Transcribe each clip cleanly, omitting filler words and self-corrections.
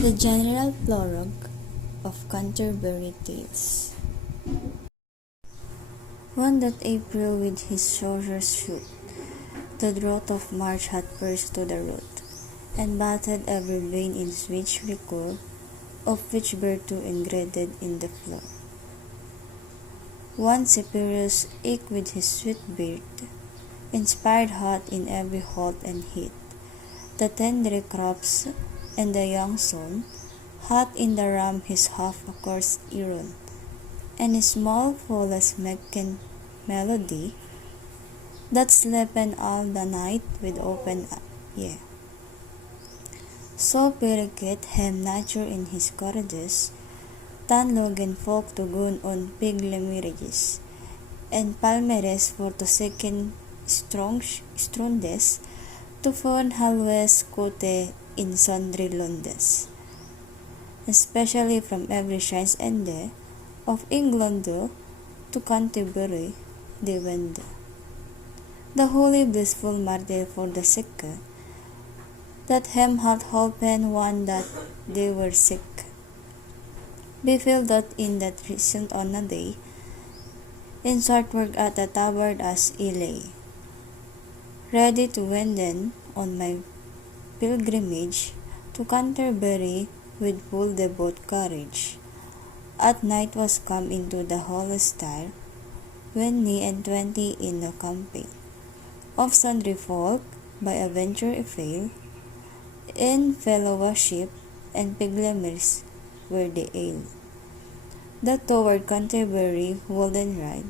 The General Prologue of Canterbury Tales. One that April with his soldiers shoot, the drought of March had burst to the root, and battered every vein in which recoil, of which virtue ingraded in the floor. One Cyperus eke with his sweet beard, inspired hot in every halt and heat, the tender crops and the young son, hot in the ram his half-accursed Iron, and his small flawless meccan melody, that slepen all the night with open eye. So pericate hem nature in his courages, tan logen folk to gun on piglemirages, and palmeres for to second strondes, to fon halwes cote in sundry Londes, especially from every shines ende of England to Canterbury they wend. The holy blissful martyr for the sick, that hem had holpen one that they were sick, befell that in that recent on a day, in short work at the tabard as I lay, ready to wenden on my pilgrimage to Canterbury with full devout courage. At night was come into the holy style, when me and 20 in the campaign of sundry folk by a venture I fail, in fellowship and pilgrimages were the ale. That toward Canterbury Walden ride,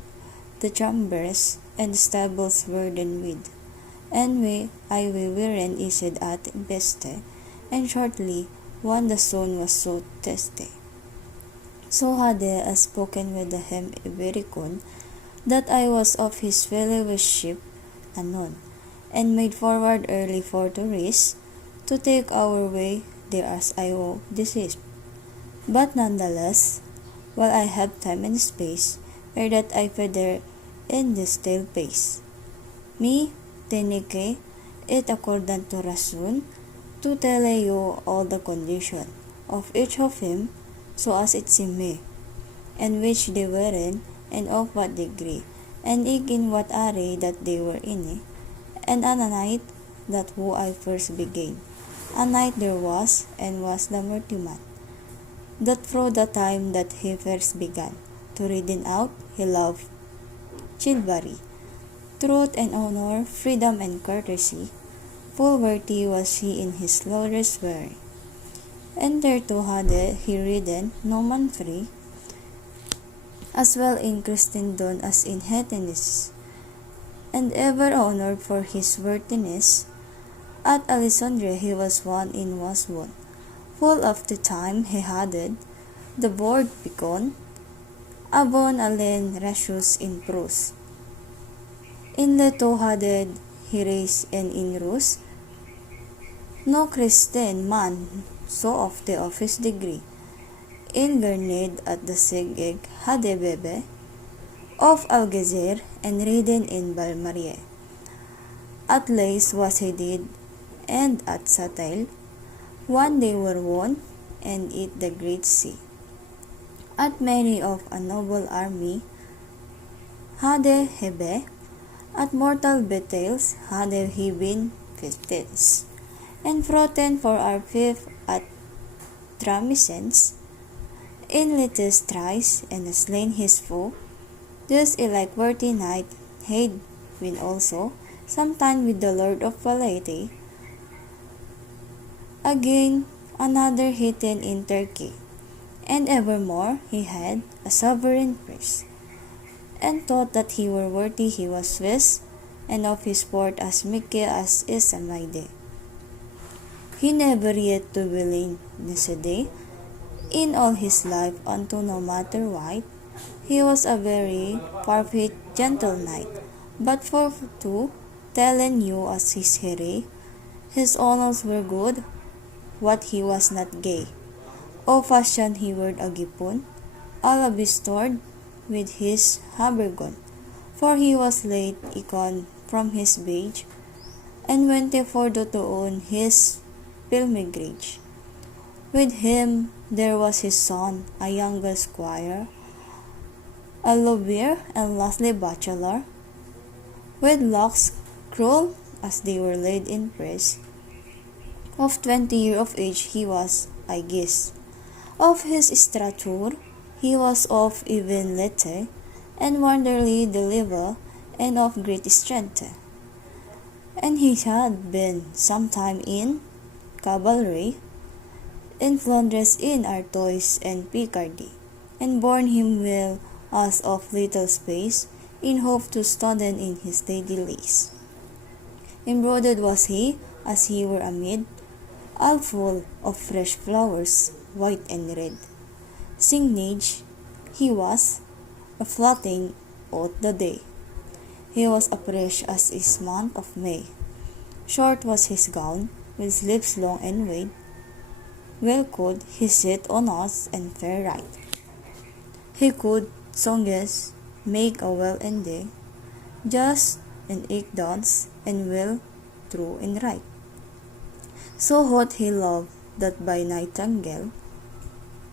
the chambers and stables were then with, and we wherein ised at beste, and shortly one the son was so testy. So had I spoken with the hem Ibericon, that I was of his fellowship anon, and made forward early for to race, to take our way there as I deceased. But nonetheless, while I have time and space, ere that I feather in this tale pace, me tenike it accordant to rason, to tell you all the condition of each of him, so as it seem me, and which they were in, and of what degree, and eke in what array that they were in, and on a night that who I first began. A night there was, and was the Mortiman, that through the time that he first began to reading out, he loved chivalry, truth and honor, freedom and courtesy, full worthy was he in his lawyer's wearing. And thereto had he ridden no man free, as well in Christendom as in heathenism, and ever honored for his worthiness. At Alexandria he was one in was one, full of the time he had the board begun, abon alen ratios in prose. In Leto had he raised and in Rus, no Christian man so of the office degree. In Gerned at the Segeg had a bebe, of Algezer and ridden in Balmarie. At Lace was he did, and at Satel, one they were won, and it the great sea. At many of a noble army, had hebe, at mortal battles had he been 15s, and froten for our fifth at Tramissens, in latest thrice, and slain his foe. Thus a like worthy knight had win also, sometime with the Lord of Valete. Again another hidden in Turkey, and evermore he had a sovereign purse, and thought that he were worthy he was Swiss, and of his port as Mike as is a maide. He never yet to willing necessity, in all his life unto no matter what, he was a very perfect gentle knight, but for to tellen you as his hero, his honors were good, what he was not gay. O fashion he were a gipon, all bestowed with his habergon, for he was late icon from his beige, and went for to own his pilgrimage. With him there was his son, a younger squire, a lawyer and lastly bachelor, with locks curled as they were laid in press. Of 20 years of age he was, I guess. Of his stature he was of even letter, and wonderfully deliver, and of great strength. And he had been some time in cavalry, in Flanders, in Artois and Picardy, and borne him well as of little space, in hope to study in his daily lace. Embroidered was he, as he were amid, all full of fresh flowers, white and red. Signage he was, a fluttering out the day. He was afresh as is month of May. Short was his gown, with sleeves long and wide. Well could he sit on us and fair right. He could, songes, make a well and day, just and eke dance, and well true and right. So hot he loved that by nightingale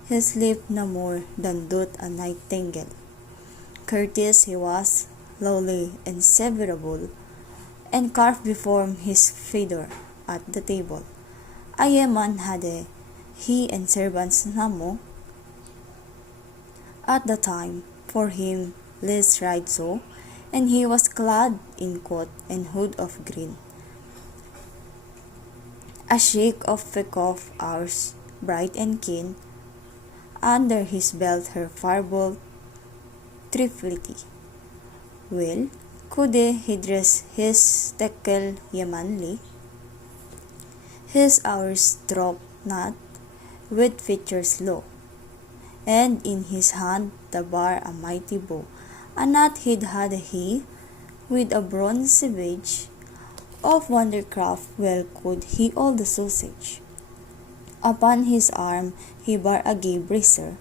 he slept no more than doth a nightingale. Courteous he was, lowly and severable, and carved before his fedor at the table. A yeoman had he and servants namo at the time for him less ride so, and he was clad in coat and hood of green. A shake of fecof ours, bright and keen, under his belt her firebolt triflity. Well, could he dress his tekel yemanly, his hours drop not, with features low, and in his hand the bar a mighty bow, a knot he'd had he, with a bronze savage, of wondercraft well could he all the sausage. Upon his arm he bar a gay bracer,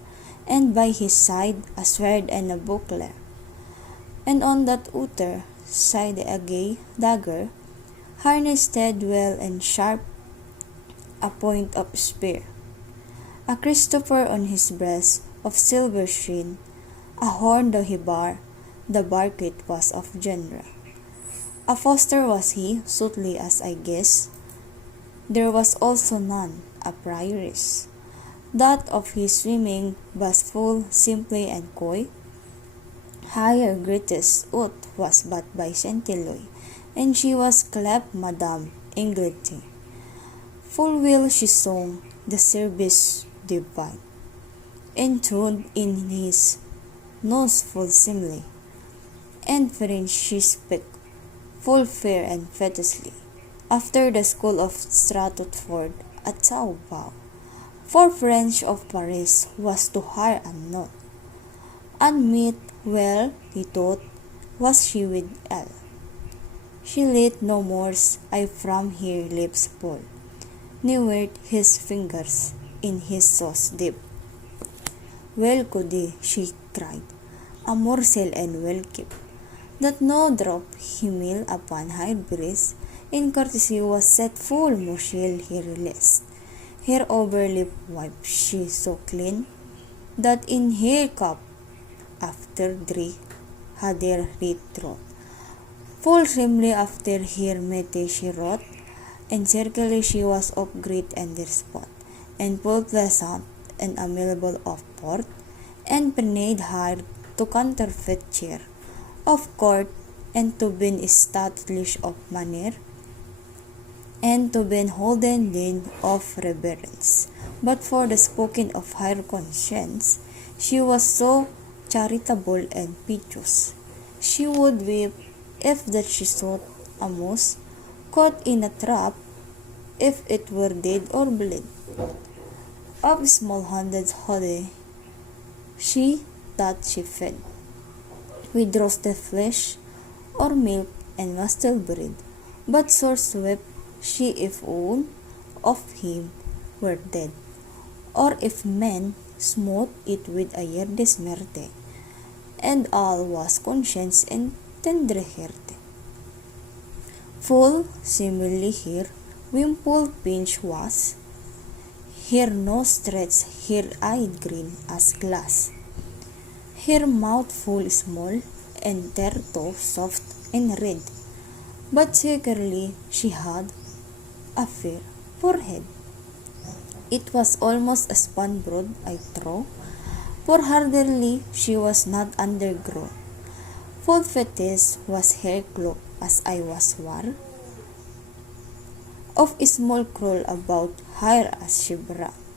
and by his side a sword and a buckler, and on that outer side a gay dagger, harnessed well and sharp, a point of spear. A Christopher on his breast of silver sheen, a horn though he bar, the barquet was of genre. A foster was he, soothly as I guess, there was also none, a prioress. That of his swimming was full, simply and coy. Higher greatest out was but by Centilloy, and she was cleft Madame Ingletti. Full will she sung the service divine, enthroned in his nose full seemly, and French she spake, full fair and fetisly, after the school of Stratford at Sao. For French of Paris was to her unknown, and meet well he thought was she with elle. She let no more's I from her lips pull, never his fingers in his sauce dip. Well could she cried, a morsel and well kept, that no drop he meal upon her breast, in courtesy was set full morsel he released. Her overlip wiped she so clean, that in her cup after drink had her writ wrote. Full trimly after her mete she wrote, and certainly she was of great ender spot, and full pleasant and amiable of port, and penade hard to counterfeit cheer of court, and to been statelish of manner, and to been holden din of reverence. But for the spoken of her conscience, she was so charitable and piteous. She would weep if that she sought a mouse, caught in a trap, if it were dead or bled. Of small-handed hoddy, she that she fed, with roasted flesh, or milk, and mustel bread. But sore swept she if one of him were dead, or if men smote it with a yerdes merte, and all was conscience and tendre herte. Full similarly here, wimple pinch was, her nose stretched, her eye green as glass, her mouth full small, and her toe soft and red, but secretly she had a fair forehead. It was almost a span broad, I trow, for hardly she was not undergrown. Full fetish was her cloak as I was ware, of a small curl about her as she brought.